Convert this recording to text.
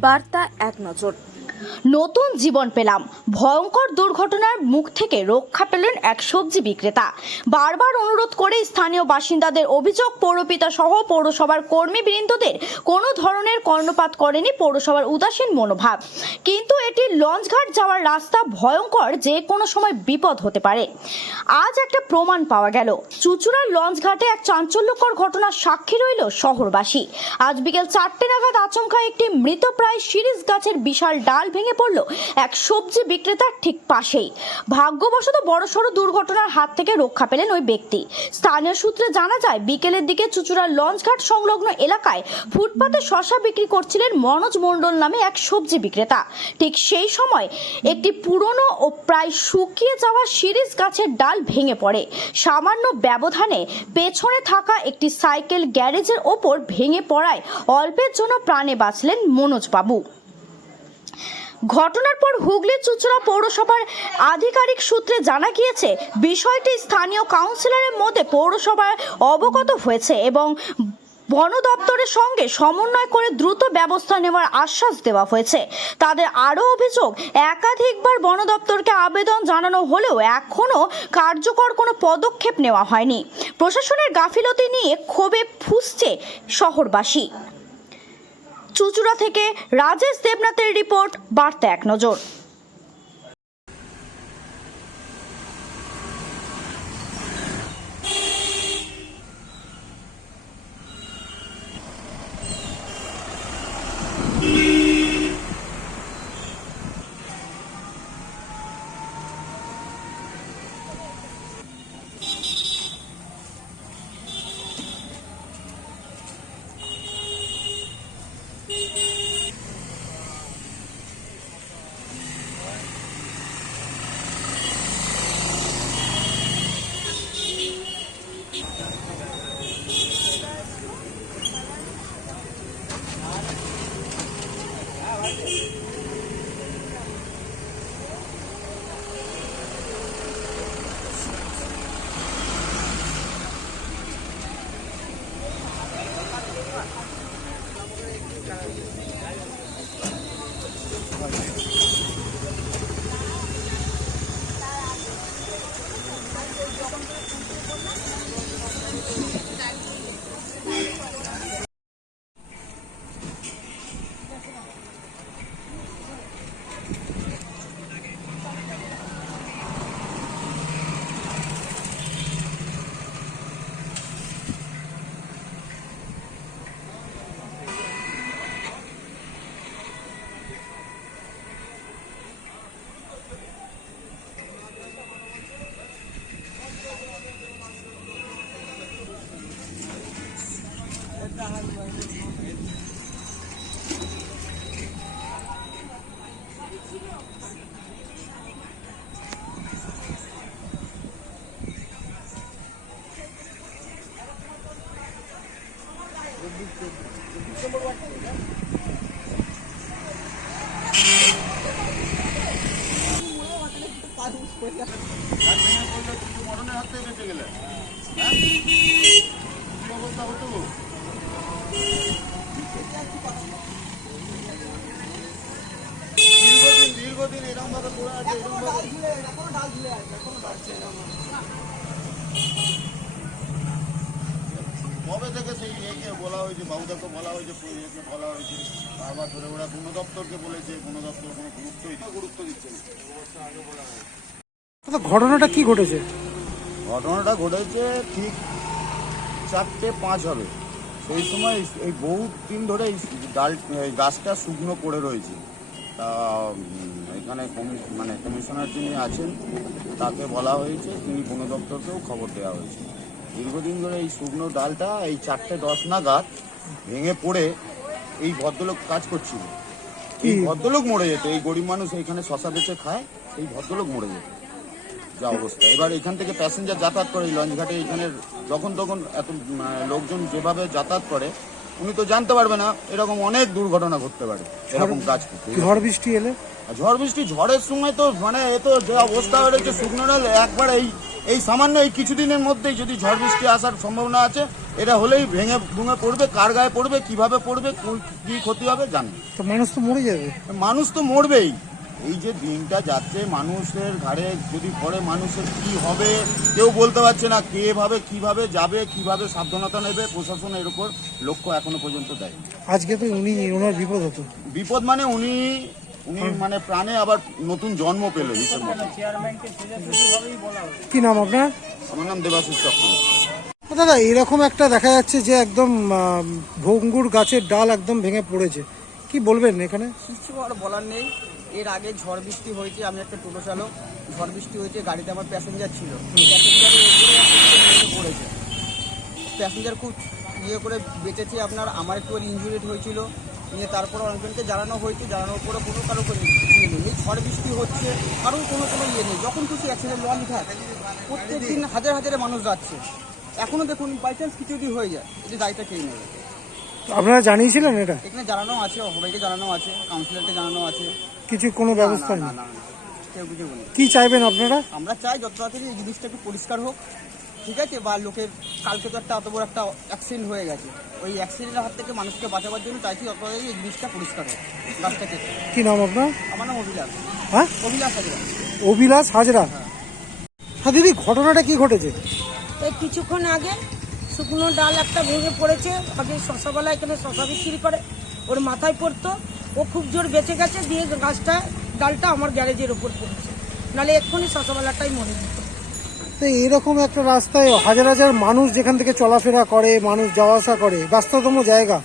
বার্তা এক নজর। নতুন জীবন পেলাম। ভয়ঙ্কর দুর্ঘটনার মুখ থেকে রক্ষা পেলেন এক সবজি বিক্রেতা। বারবার অনুরোধ করে স্থানীয় বাসিন্দাদের অভিযোগ, পৌরপিতা সহ পৌরসভার কর্মীবৃন্দদের কোনো ধরনের কর্ণপাত করেনি পৌরসভার উদাসীন মনোভাব। কিন্তু এটি লঞ্চঘাট যাওয়ার রাস্তা ভয়ঙ্কর, যে কোনো সময় বিপদ হতে পারে। আজ একটা প্রমাণ পাওয়া গেল। চুচুড়ার লঞ্চঘাটে এক চাঞ্চল্যকর ঘটনার সাক্ষী রইল শহরবাসী। আজ বিকেল চারটে নাগাদ আচমকা একটি মৃতপ্রায় শিরিষ গাছের বিশাল ডাল ভেঙে পড়ল। এক সবজি বিক্রেতার ঠিক পাশেই। ভাগ্যবশত বড়সড় দুর্ঘটনার হাত থেকে রক্ষা পেলেন ওই ব্যক্তি। স্থানীয় সূত্রে জানা যায়, বিকেলের দিকে চুচুড়ার লঞ্চঘাট সংলগ্ন এলাকায় ফুটপাতে শশা বিক্রি করছিলেন মনোজ মণ্ডল নামে এক সবজি বিক্রেতা। ঠিক সেই সময় একটি পুরনো ও প্রায় শুকিয়ে যাওয়া শিরিষ গাছের ডাল ভেঙে পড়ে। সামান্য ব্যবধানে পেছনে থাকা একটি সাইকেল গ্যারেজের ওপর ভেঙে পড়ায় অল্পের জন্য প্রাণে বাঁচলেন মনোজবাবু। ঘটনার পর হুগলি চুচড়া পৌরসভার আধিকারিক সূত্রে জানা গিয়েছে, বিষয়টি স্থানীয় কাউন্সিলরের মধ্যে পৌরসভায় অবগত হয়েছে এবং বন দপ্তরের সঙ্গে সমন্বয় করে দ্রুত ব্যবস্থা নেওয়ার আশ্বাস দেওয়া হয়েছে। তাদের আরও অভিযোগ, একাধিকবার বন দপ্তরকে আবেদন জানানো হলেও এখনও কার্যকর কোনো পদক্ষেপ নেওয়া হয়নি। প্রশাসনের গাফিলতি নিয়ে ক্ষোভে ফুসছে শহরবাসী। চুচুড়া থেকে রাজেশ দেবনাথের রিপোর্ট বার্তা এক নজর। গেলে। কবে থেকে সেই ইয়েকে বলা হয়েছে, বাবুদাকে বলা হয়েছে ইয়েকে বলা হয়েছে, বারবার ধরে ওরা বন দপ্তরকে বলেছে বন দপ্তর কোনো গুরুত্বই গুরুত্ব দিচ্ছে না ঘটনাটা কি ঘটেছে? ঘটনাটা ঘটেছে ঠিক চারটে পাঁচ হবে। সেই সময় এই- বহু দিন ধরে এই ডাল এই গাছটা শুকনো পড়ে রয়েছে। তা এখানে মানে কমিশনার যিনি আছেন তাকে বলা হয়েছে তিনি বন দপ্তরকেও খবর দেওয়া হয়েছে। দীর্ঘদিন ধরে এই শুকনো ডালটা এই চারটে দশ নাগাদ ভেঙে পড়ে এই ভদ্রলোক কাজ করছিল। এই ভদ্রলোক মরে যেত। এই গরিব মানুষ এখানে শশা বেচে খায় এই ভদ্রলোক মরে যেত। যা অবস্থা। এবার এখান থেকে প্যাসেঞ্জার যাতায়াত করে এই লঞ্চ ঘাটে এখানে যখন তখন এত লোকজন যেভাবে যাতায়াত করে উনি তো জানতে পারবে না এরকম অনেক দুর্ঘটনা ঘটতে পারে এরকম কাজ করতে। ঝড় বৃষ্টি এলে? আর ঝড় বৃষ্টি ঝড়ের সময় তো মানে এ তো যে অবস্থা হয়েছে শুকনো ডাল একবার এই এই সামান্য এই কিছুদিনের মধ্যেই যদি ঝড় বৃষ্টি আসার সম্ভাবনা আছে এটা হলেই ভেঙে ভুঙে পড়বে কার গায়ে পড়বে কীভাবে পড়বে কি ক্ষতি হবে জানি তো মানুষ তো মরে যাবে। মানুষ তো মরবেই। এই যে দিনটা যাচ্ছে মানুষের ঘাড়ে যদি পড়ে মানুষের কি হবে কেউ বলতে পারছে না কে ভাবে কীভাবে যাবে কীভাবে সাবধানতা নেবে প্রশাসন এর উপর লক্ষ্য এখনও পর্যন্ত দেয় আজকে তো উনি ওনার বিপদ হতো। বিপদ মানে উনি উনি মানে প্রাণে আবার নতুন জন্ম পেল কি নাম আপনার? আমার নাম দেবাশিস চক্রবর্তী। দাদা এরকম একটা দেখা যাচ্ছে যে একদম ভঙ্গুর গাছের ডাল একদম ভেঙে পড়েছে। কি বলবেন এখানে? কিছু আর বলার নেই। এর আগে ঝড় বৃষ্টি হয়েছে আমি একটা টোটো চালক ঝড় বৃষ্টি হয়েছে গাড়িতে আমার প্যাসেঞ্জার ছিল। প্যাসেঞ্জারের উপরে পড়েছে। প্যাসেঞ্জার খুব ইয়ে করে বেঁচেছে আপনার আমার একটু ইঞ্জুরিড হয়েছিল। নিয়ে তারপরে অনেকজনকে জানানো হয়েছে জানানোর পরে কোনো কারও কোনো ইয়ে নেই। এই ঝড় বৃষ্টি হচ্ছে কারণ কোনো কোনো ইয়ে নেই। যখন খুশি অ্যাক্সিডেন্ট লঞ্চ ঘাট প্রত্যেক দিন হাজার হাজারে মানুষ যাচ্ছে। এখনও দেখুন বাই চান্স কিছু যদি হয়ে যায় এই দায়িত্ব দায়টা কে নেবে? তো আপনারা জানিয়েছিলেন এটা? এখানে জানানো আছে সবাইকে জানানো আছে কাউন্সিলরকে জানানো আছে। কিছু কোনো ব্যবস্থা না, নেই? কেউ কিছু। কি চাইবেন আপনারা? আমরা চাই যত তাড়াতাড়ি এই জিনিসটা একটু পরিষ্কার হোক ঠিক আছে? বা লোকের কালকে তো একটা অত বড় একটা অ্যাক্সিডেন্ট হয়ে গেছে। ওই অ্যাক্সিডেন্টের হাত থেকে মানুষকে বাঁচাবার জন্য চাইছি যত তাড়াতাড়ি এই জিনিসটা পরিষ্কার হোক কেটে কি নাম আপনার? আমার নাম অভিলাষ। হ্যাঁ? অভিলাষ হাজরা। অভিলাষ হাজরা? হ্যাঁ দিদি ঘটনাটা কি ঘটেছে? এই কিছুক্ষণ আগে শুকনো ডাল একটা ভেঙে পড়েছে আগে শশাবেলা এখানে শশা বিক্রি করে ওর মাথায় পড়তো। ও খুব জোর বেঁচে গেছে, দিয়ে গাছটা, ডালটা আমার গ্যারেজের ওপর পড়েছে। নাহলে এক্ষুনি শশাবেলাটাই মরে যেত। তো এরকম একটা রাস্তায় হাজার হাজার মানুষ যেখান থেকে চলাফেরা করে, মানুষ যাওয়া আসা করে, ব্যস্ততম জায়গা।